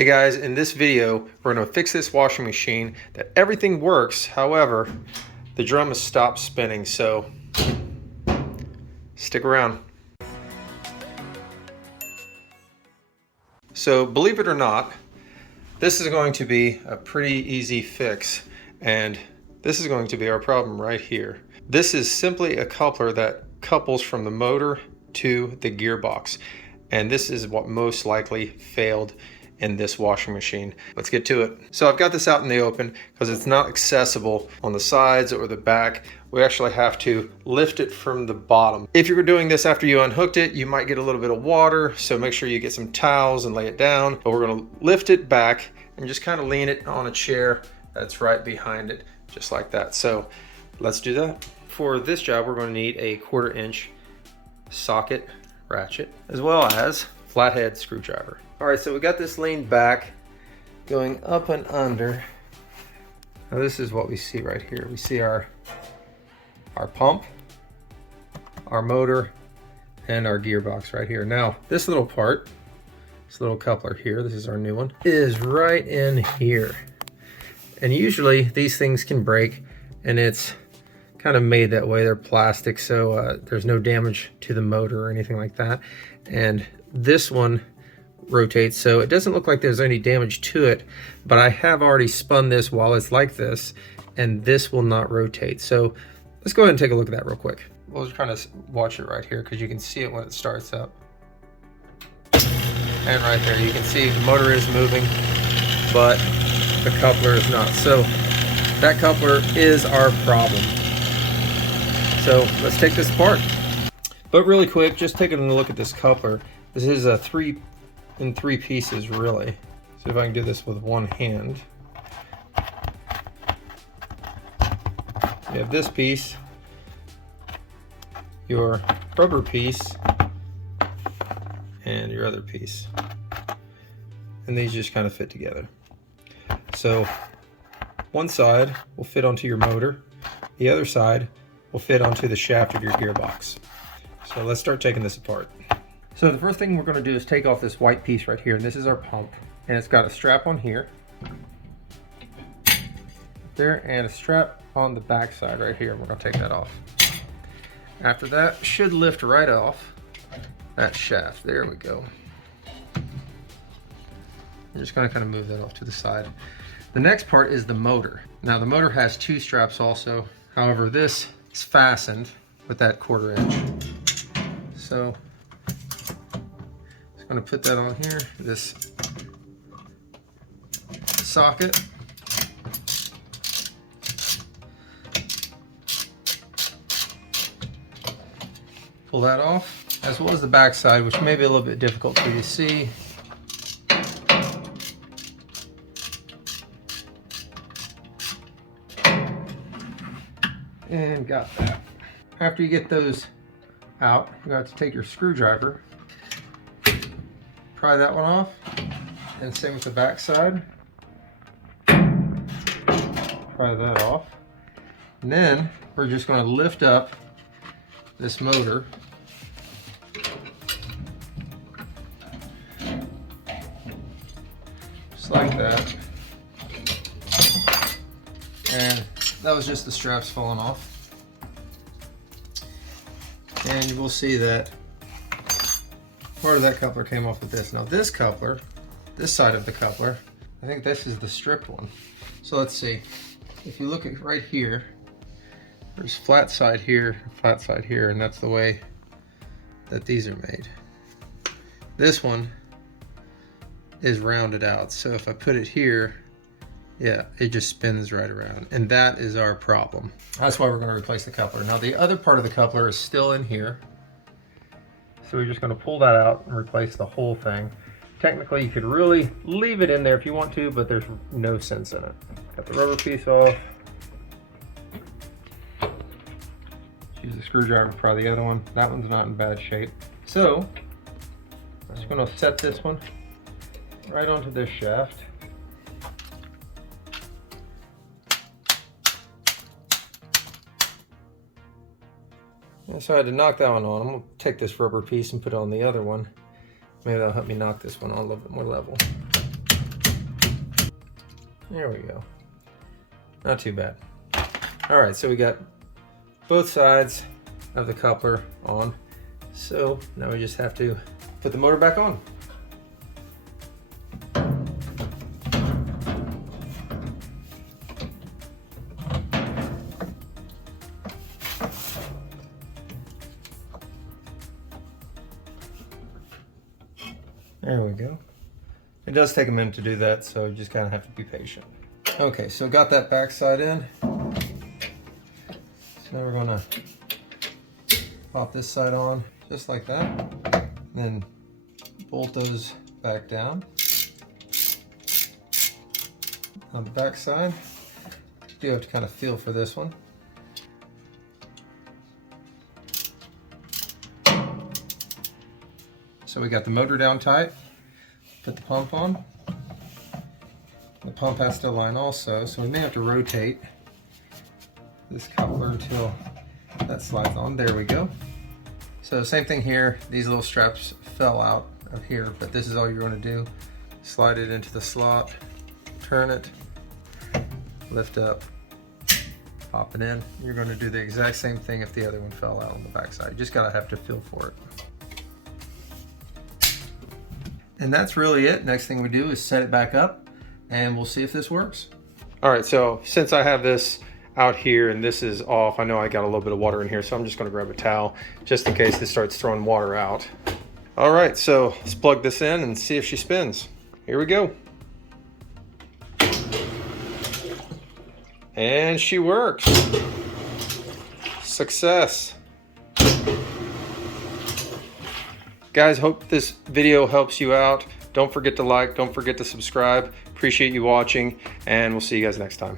Hey guys, in this video, we're going to fix this washing machine that everything works. However, the drum has stopped spinning, so stick around. So believe it or not, this is going to be a pretty easy fix, and this is going to be our problem right here. This is simply a coupler that couples from the motor to the gearbox, and this is what most likely failed in this washing machine. Let's get to it. So I've got this out in the open because it's not accessible on the sides or the back. We actually have to lift it from the bottom. If you're doing this after you unhooked it, you might get a little bit of water, so make sure you get some towels and lay it down. But we're gonna lift it back and just kind of lean it on a chair that's right behind it, just like that. So let's do that. For this job, we're gonna need a 1/4 inch socket ratchet, as well as flathead screwdriver. All right, so we got this leaned back, going up and under. Now this is what we see right here. We see our pump, our motor, and our gearbox right here. Now, this little part, this little coupler here, this is our new one, is right in here. And usually these things can break, and it's kind of made that way. They're plastic, so there's no damage to the motor or anything like that. And this one rotates, so it doesn't look like there's any damage to it, but I have already spun this while it's like this, and this will not rotate. So let's go ahead and take a look at that real quick. We'll just kind of watch it right here because you can see it when it starts up. And right there, you can see the motor is moving, but the coupler is not. So that coupler is our problem. So let's take this apart. But really quick, just taking a look at this coupler. This is a 3 in 3 pieces, really. See if I can do this with one hand. You have this piece, your rubber piece, and your other piece. And these just kind of fit together. So one side will fit onto your motor, the other side will fit onto the shaft of your gearbox. So let's start taking this apart. So the first thing we're going to do is take off this white piece right here, and this is our pump, and it's got a strap on here, there, and a strap on the back side right here. We're going to take that off. After that, should lift right off that shaft. There we go. I'm just going to kind of move that off to the side. The next part is the motor. Now the motor has 2 straps also. However, this is fastened with that 1/4 inch. So I'm going to put that on here, this socket. Pull that off, as well as the back side, which may be a little bit difficult for you to see. And got that. After you get those out, you have to take your screwdriver, pry that one off, and same with the back side. Pry that off. And then we're just going to lift up this motor. Just like that. And that was just the straps falling off. And you will see that part of that coupler came off with this. Now this coupler, this side of the coupler, I think this is the stripped one. So let's see. If you look at right here, there's flat side here, and that's the way that these are made. This one is rounded out. So if I put it here, yeah, it just spins right around, and that is our problem. That's why we're going to replace the coupler. Now the other part of the coupler is still in here, so we're just going to pull that out and replace the whole thing. Technically, you could really leave it in there if you want to, but there's no sense in it. Got the rubber piece off. Use the screwdriver to pry the other one. That one's not in bad shape. So I'm just going to set this one right onto this shaft. And so I had to knock that one on. I'm going to take this rubber piece and put it on the other one. Maybe that'll help me knock this one on a little bit more level. There we go. Not too bad. All right, so we got both sides of the coupler on. So now we just have to put the motor back on. There we go. It does take a minute to do that, so you just kind of have to be patient. Okay, so got that back side in. So now we're gonna pop this side on just like that, and then bolt those back down. On the back side, you do have to kind of feel for this one. So we got the motor down tight, put the pump on. The pump has to align also, so we may have to rotate this coupler until that slides on. There we go. So same thing here, these little straps fell out of here, but this is all you're going to do. Slide it into the slot, turn it, lift up, pop it in. You're going to do the exact same thing if the other one fell out on the back side. You just gotta have to feel for it. And that's really it. Next thing we do is set it back up and we'll see if this works. All right, so since I have this out here and this is off, I know I got a little bit of water in here, so I'm just gonna grab a towel just in case this starts throwing water out. All right, so let's plug this in and see if she spins. Here we go. And she works. Success. Guys, hope this video helps you out. Don't forget to like, don't forget to subscribe. Appreciate you watching, and we'll see you guys next time.